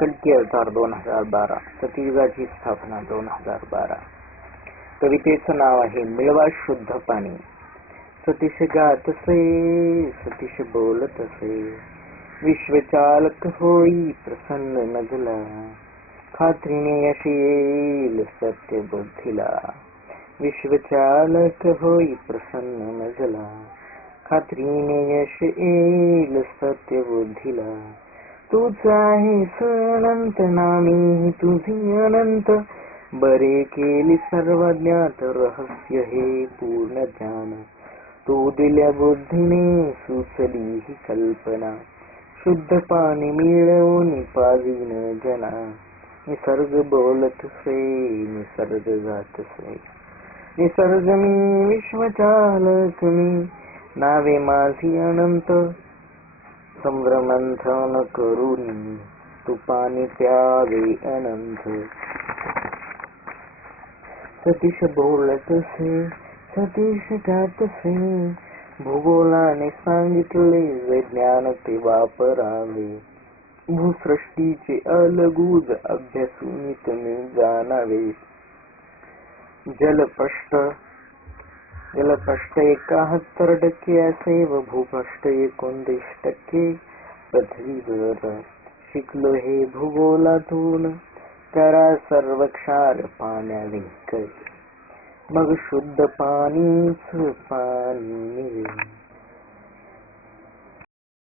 कल्की अवतार 2012, सतीयुगाची स्थापना 2012. कवितेचं नाव आहे मिळवा शुद्ध पाणी. सतीश गातसे, सतीश बोलतसे, विश्वचालक होई प्रसन्न नजला, खात्रीने यश येईल सत्य बुद्धीला. विश्वचालक होई प्रसन्न नजला, खात्रीने यश येईल सत्य बुद्धीला. तूच आहेस अनंत, नामी तुझी अनंत, बरे केली सर्व ज्ञात रहस्य हे पूर्ण ज्ञान. तू दिल्या बुद्धीने सुचली ही कल्पना, शुद्ध पाणी मिळवून पावीन जना. निसर्ग बोलतसे, निसर्ग गातसे, निसर्ग मी विश्वचालक मी, नावे माझी अनंत. संभ्रमंथन करून तू पाणी प्यावे अनंत. सतीश बोलतसे, सतीश गातसे, भूगोलाने सांगितले विज्ञान ते वापरावे. भूसृष्टीचे अलगूज अभ्यासून तुम्ही जाणावे. जलपृष्ठ 71% असे व भूपृष्ठ 29% पृथ्वीवर. शिकलो हे भूगोलातून, करा सर्व क्षार पाण्याविक, मग शुद्ध पाणीच पाणी मिळेल.